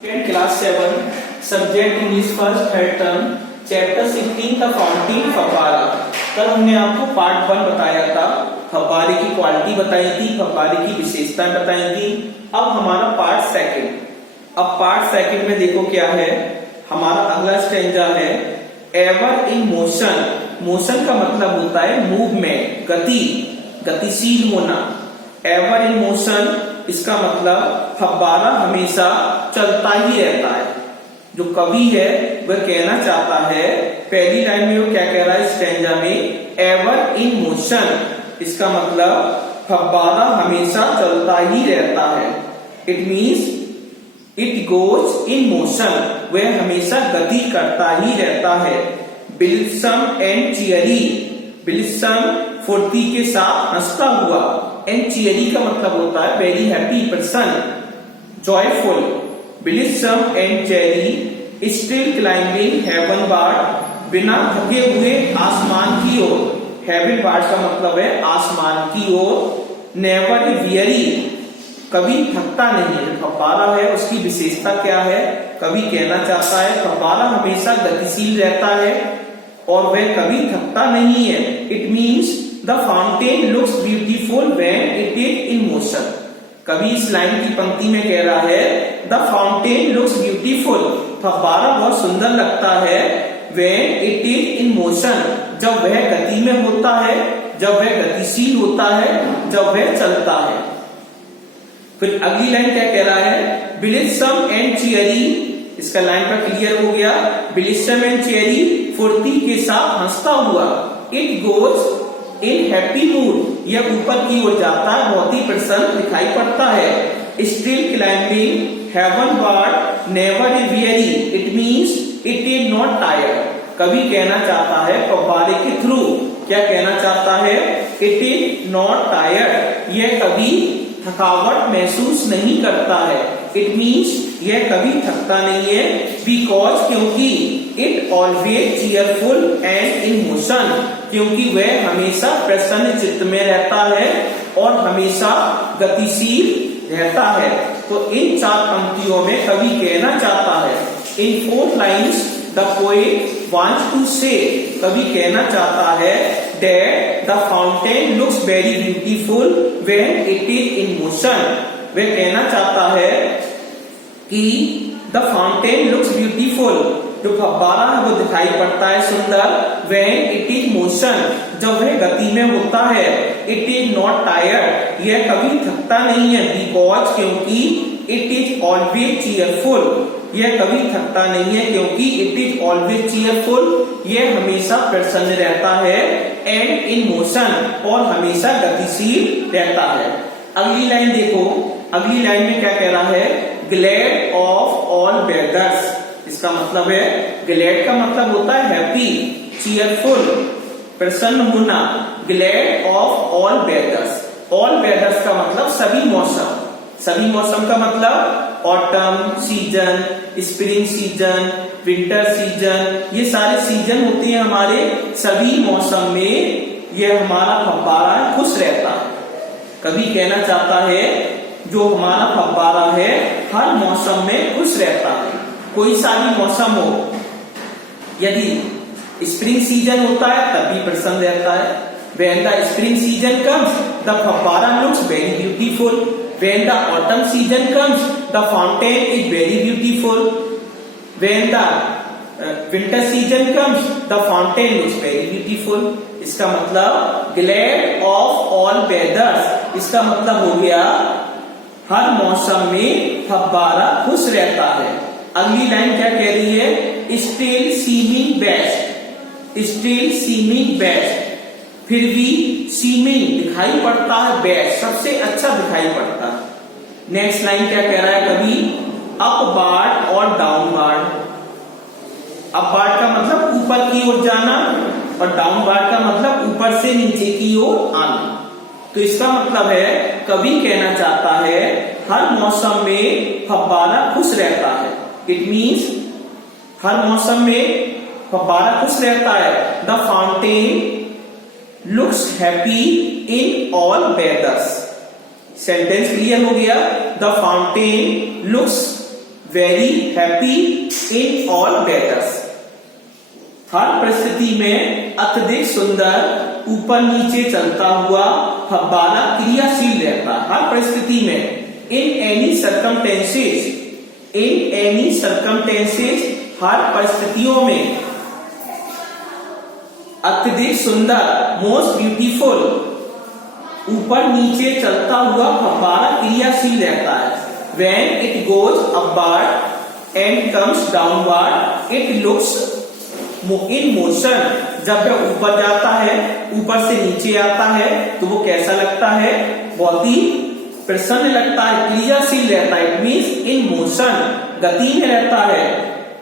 Class 7 subject English first third term chapter 16 the fountain फव्वारा। कल हमने आपको पार्ट 1 बताया था, फव्वारे की क्वालिटी बताई थी, फव्वारे की विशेषताएं बताई थी। अब हमारा पार्ट सेकंड। अब पार्ट सेकंड में देखो क्या है, हमारा अगला स्टैंजा है एवर इन मोशन। मोशन का मतलब होता है मूवमेंट, गति, गतिशील होना। एवर इन मोशन इसका मतलब फव्वारा हमेशा चलता ही रहता है। जो कवि है वह कहना चाहता है, पहली लाइन में वो क्या कह रहा है स्टैंजा में, एवर इन मोशन, इसका मतलब फव्वारा हमेशा चलता ही रहता है। It means it goes in motion, वह हमेशा गति करता ही रहता है। ब्लिसम एंड चियरी, ब्लिसम फुर्ती के साथ हंसता हुआ, एंड चियरी का मतलब होता है very happy person, joyful. Blissom and cherry still climbing haven board, बिना थके हुए आसमान की ओर। हेवन बार्ड का मतलब है आसमान की ओर। नेवर वियरी, कभी थकता नहीं है। फव्वारा है उसकी विशेषता क्या है, कभी कहना चाहता है फव्वारा हमेशा गतिशील रहता है और वह कभी थकता नहीं है। It means the fountain looks beautiful when it is in motion. कभी इस लाइन की पंक्ति में कह रहा है द फाउंटेन लुक्स ब्यूटीफुल, फव्वारा बहुत सुंदर लगता है, when it is in motion, जब वह गति में होता है, जब वह गतिशील होता है, जब वह चलता है। फिर अगली लाइन क्या कह रहा है, ब्लिसम एंड चियरी, इसका लाइन पर क्लियर हो गया। ब्लिसम एंड चियरी फुर्ती के साथ हंसता हुआ। It goes in happy mood, यह ऊपर की ओर जाता है, बहुत ही प्रसन्न दिखाई पड़ता है। Still climbing haven bird never weary, it means it is not tired. कभी कहना चाहता है फव्वारे के थ्रू, क्या कहना चाहता है, इट इज नॉट टायर्ड, यह कभी थकावट महसूस नहीं करता है। इट मीन्स यह कभी थकता नहीं है, बिकॉज क्योंकि it always cheerful and in motion, क्योंकि वह हमेशा प्रसन्न चित्त में रहता है और हमेशा गतिशील रहता है। तो इन 4 पंक्तियों में कवि कहना चाहता है, in 4 lines the poet wants to say, कवि कहना चाहता है that the fountain looks very beautiful when it is in motion। वह कहना चाहता है कि the fountain looks beautiful, जो फव्वारा है वो दिखाई पड़ता है सुंदर, when it is motion, जब वह गति में होता है। it is not tired, यह कभी थकता नहीं है, because क्योंकि it is always cheerful, यह कभी थकता नहीं है क्योंकि इट इज ऑलवेज चीयरफुल, यह हमेशा प्रसन्न रहता है, एंड इन मोशन, और हमेशा गतिशील रहता है। अगली लाइन देखो, अगली लाइन में क्या कह रहा है, ग्लैड ऑफ ऑल वेदर्स, इसका मतलब है ग्लैड का मतलब होता है हैप्पी, चीयरफुल, प्रसन्न होना। Glad of all weathers, all weathers का मतलब सभी मौसम, सभी मौसम का मतलब autumn season, spring season, winter season, ये सारे सीजन होते हैं हमारे, सभी मौसम में यह हमारा फव्वारा खुश रहता है। कभी कहना चाहता है जो हमारा फव्वारा है हर मौसम में खुश रहता है, कोई सा भी मौसम हो। यदि स्प्रिंग सीजन होता है तब भी प्रसन्न रहता है। When the spring season comes, the फव्वारा looks very beautiful. When the autumn season comes, the fountain is very beautiful. When the winter season comes, the fountain looks very beautiful. इसका मतलब glad of all weathers, इसका मतलब हो गया हर मौसम में फव्वारा खुश रहता है। अगली लाइन क्या कह रही है, still seeming best, still seeming best, फिर भी सीमिंग दिखाई पड़ता है, बेस्ट सबसे अच्छा दिखाई पड़ता है। नेक्स्ट लाइन क्या कह रहा है कभी, अपवार्ड और डाउनवार्ड। अपवार्ड का मतलब ऊपर की ओर जाना और डाउनवार्ड का मतलब ऊपर से नीचे की ओर आना। तो इसका मतलब है कवि कहना चाहता है हर मौसम में फव्वारा खुश रहता है। इट मीन्स हर मौसम में फव्वारा खुश रहता है। The fountain looks happy in all weathers. Sentence clear हो गया, the fountain looks very happy in all weathers. हर परिस्थिति में अत्यधिक सुंदर, ऊपर नीचे चलता हुआ फव्वारा क्रियाशील रहता है। हर परिस्थिति में, in any circumstances, in any circumstances, हर परिस्थितियों में, अत्यधिक सुंदर, मोस्ट ब्यूटीफुल, ऊपर नीचे चलता हुआ फव्वारा क्रियाशील रहता है। When it goes upward and comes downward, it looks in motion। जब वह ऊपर जाता है, ऊपर से नीचे आता है, तो वो कैसा लगता है? बहुत ही प्रसन्न लगता है, क्रियाशील रहता है। इट मीन्स इन मोशन, गति में रहता है।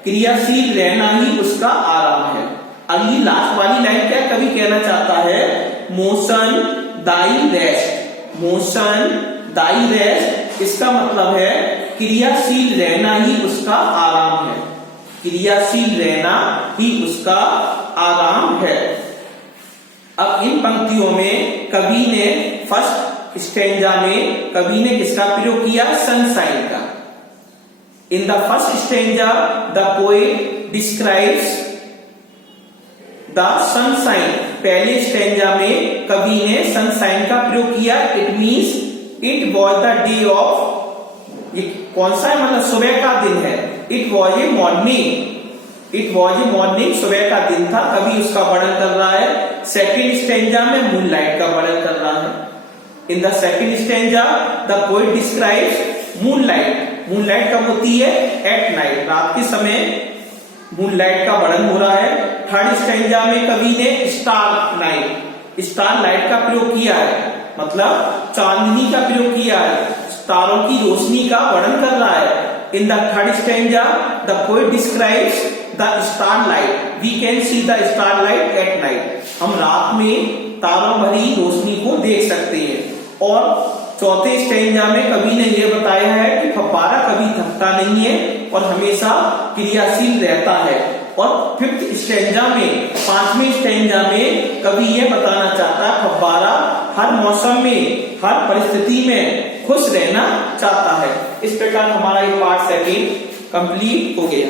क्रियाशील रहना ही उसका आराम है। अगली लास्ट वाली लाइन क्या कवि कहना चाहता है? Motion thy rest, motion thy rest, इसका मतलब है क्रियाशील रहना ही उसका आराम है। क्रियाशील रहना ही उसका आराम है। अब इन पंक्तियों में कवि ने फर्स्ट स्टैंजा में कवि ने किसका प्रयोग किया? सनशाइन का। In the first stanza the poet describes the sunshine. पहले स्टैंजा में कवि ने सनशाइन का प्रयोग किया। It means it was the day of, ये कौन सा है? मतलब सुबह का दिन है। It was a morning, it was a morning, सुबह का दिन था। कभी उसका वर्णन कर रहा है। सेकेंड स्टैंजा में मूनलाइट का वर्णन कर रहा है। In the second stanza the poet describes moonlight. Moonlight कब होती है? एट नाइट, रात के समय मूनलाइट का वर्णन हो रहा है। थर्ड स्टैंजा में कवि ने स्टार नाइट, स्टार लाइट का प्रयोग किया है, मतलब चांदनी का प्रयोग किया है, तारों की रोशनी का वर्णन कर रहा है। In the third stanza the poet describes the star light. We can see the star light at night. हम रात में तारों भरी रोशनी को देख सकते हैं। और चौथे स्टैंजा में कवि ने यह बताया है कि फव्वारा कभी थकता नहीं है और हमेशा क्रियाशील रहता है। और फिफ्थ स्टैंजा में, पांचवें स्टैंजा में कवि यह बताना चाहता है फव्वारा हर मौसम में, हर परिस्थिति में खुश रहना चाहता है। इस प्रकार हमारा ये पार्ट सेकंड कंप्लीट हो गया।